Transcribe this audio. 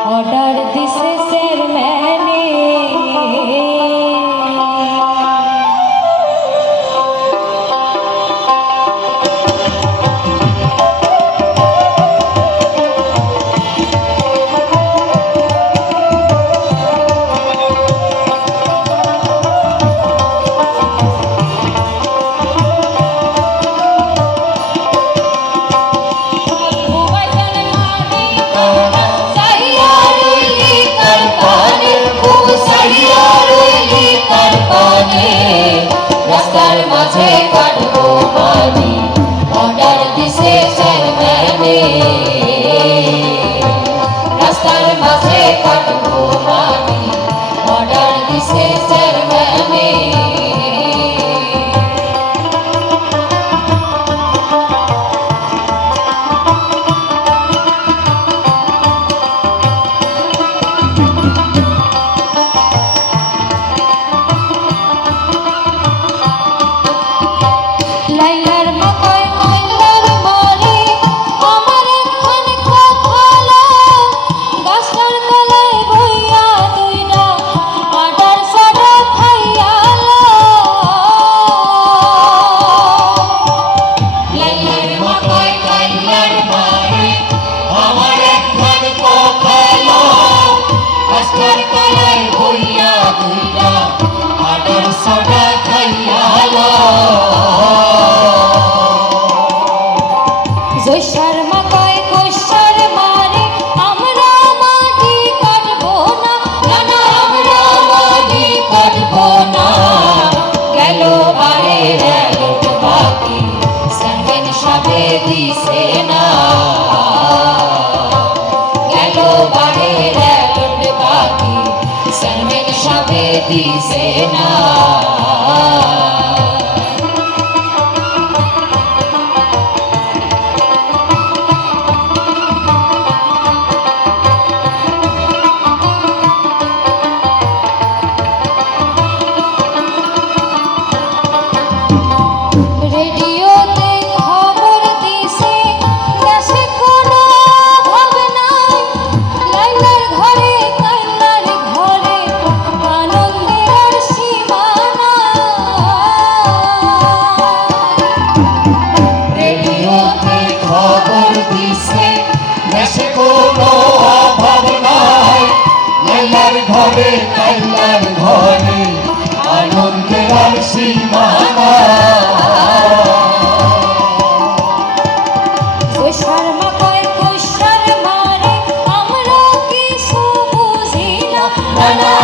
order দিছে চেয়ারম্যানে রাস্তার মাঝে কাটবো বাড়ি অর্ডার দিছে চেয়ারম্যানে রাস্তার মাঝে কাটবো বাড়ি অর্ডার দিছে চেয়ারম্যানে দিছে না গেল বাড়ির এলন্ড বাকি চেয়ারম্যান সাবে দিছে না ঘরে কাইলার ঘরে আনন্দের আর সীমানা শর্মা কয় কুশার মারে আমরা কিছু বুঝি না